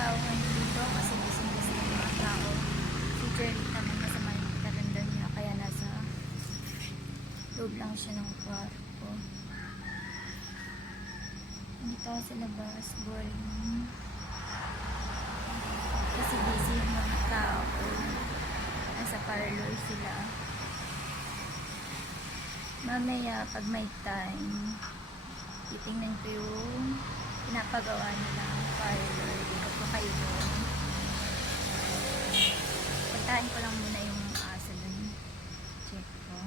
tao ngayon dito kasi gising-gising yung mga tao. Si Jerry naman masama yung karamdam niya kaya nasa loob lang siya ng kwarto. Hindi tayo sa labas, boring. Kasi busy yung mga tao. Nasa parlor sila. Mamaya, pag may time, titingnan ko yung pinapagawa nila ang parlor. Kayo doon. Ko lang muna yung aso dun. Check ko.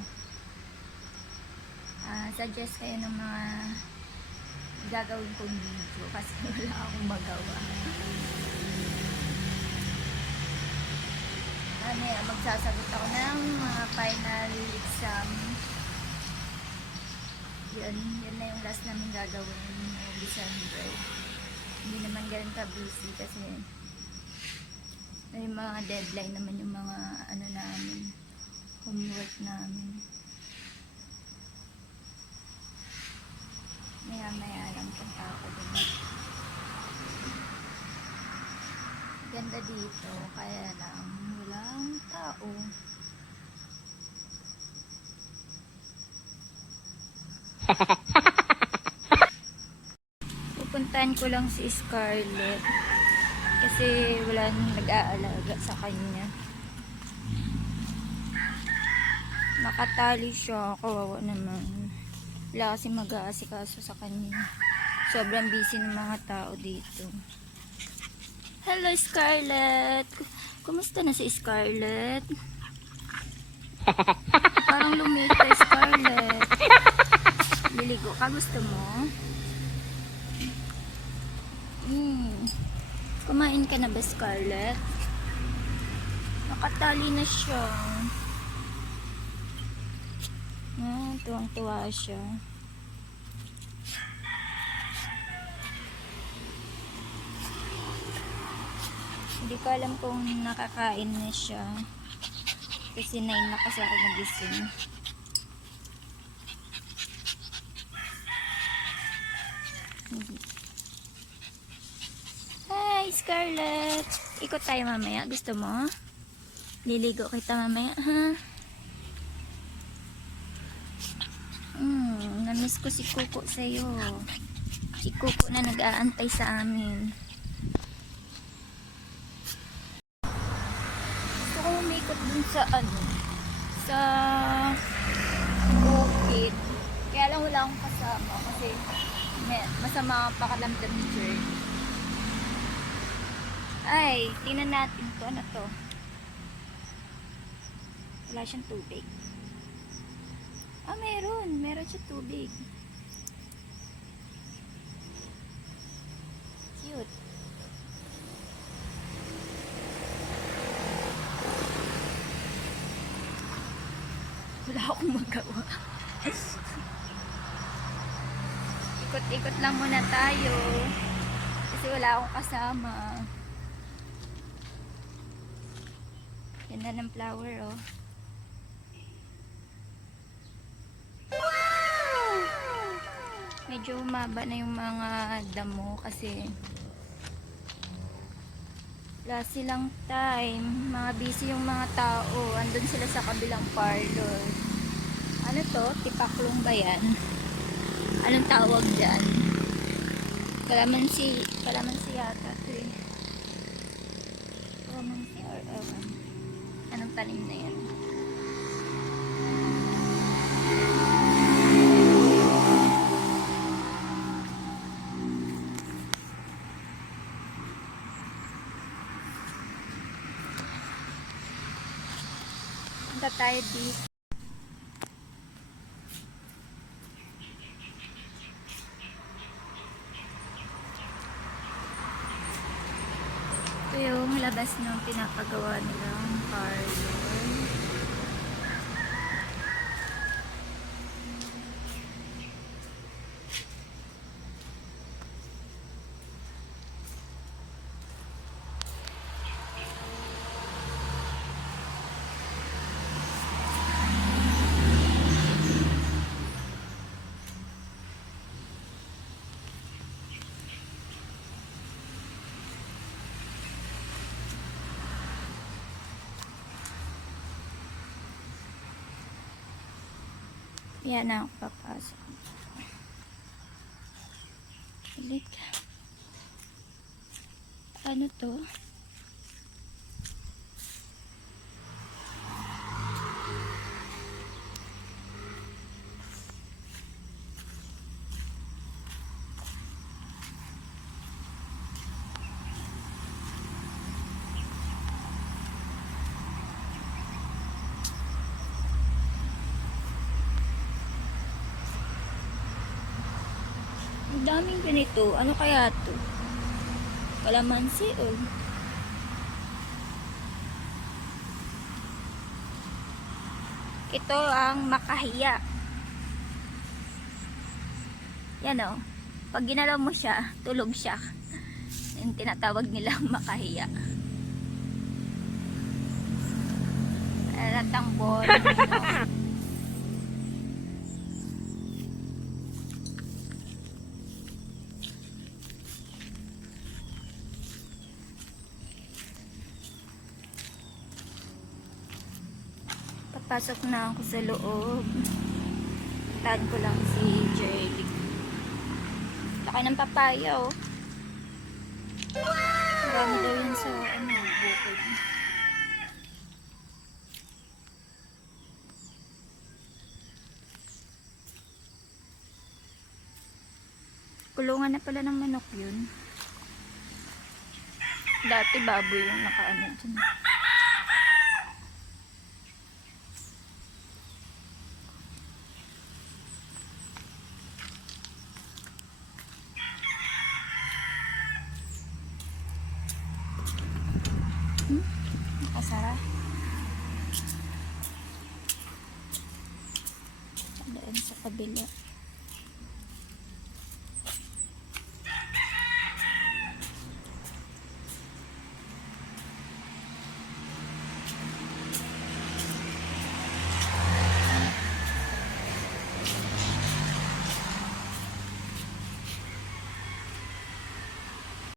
Ah, suggest kayo ng mga gagawin kong video kasi wala akong magawa. Mamaya, magsasagot ako ng mga final exam yun, yun na yung last namin gagawin ngayong December. Hindi naman ganun ka busy kasi may mga deadline naman yung mga ano namin, homework namin. Maya maya lang punta ako dun. Ganda dito, kaya lang walang tao. Pupuntahan ko lang si Scarlett. Kasi wala nang nag-aalaga sa kanya. Nakatali siya. Kawawa naman. Wala kasi mag-aasikaso sa kanya. Sobrang busy ng mga tao dito. Hello, Scarlett! Kumusta na si Scarlett? Parang lumita, Scarlett. Liligo ka? Gusto mo? Hmm. Kumain ka na ba, Scarlett? Nakatali na siya. Ah, tuwang-tuwa siya. Hindi ko alam kung nakakain na siya. Kasi 9 na kasi ako nagising. Hi, Scarlett! Ikot tayo mamaya. Gusto mo? Liligo kita mamaya, ha? Hmm, namiss ko si Kuko sa'yo. Si Kuko na nag-aantay sa amin. Gusto ko umikot dun sa ano, sa bukid. Kaya lang wala akong kasama kasi may, masama ang pakalamdam ni Journey. Ay, tingnan natin to. Ano to? Wala siyang tubig. Ah, meron. Meron siya tubig. Cute. Wala akong magawa. Ikot-ikot lang muna tayo. Kasi wala akong kasama. Ganda ng flower, oh. Medyo humaba na yung mga damo kasi wala silang time. Mga busy yung mga tao. Andun sila sa kabilang parlor. Ano to? Tipaklong ba yan? Anong tawag dyan? Kalamansi. Kalamansi yata eh. Kalamansi or ewan. Anong tanim na yan? Punta tayo dito. Ito yung labas ng pinapagawa nilang parlor. Yan na ako papasok. Ulit ka. Ano to? Daming ganito. Ano kaya to? Kalamansi oh. Ito ang makahiya. Yan oh. Pag ginalaw mo siya, tulog siya. Yung tinatawag nilang makahiya. Alatang ball. Papasok na ako sa loob. Tan ko lang si Jerry. Laki ng papaya, oh. Marami daw yun sa, ano, bukid. Kulungan na pala ng manok yun. Dati baboy yung nakaano dyan. Nakasara. Doon sa kabila.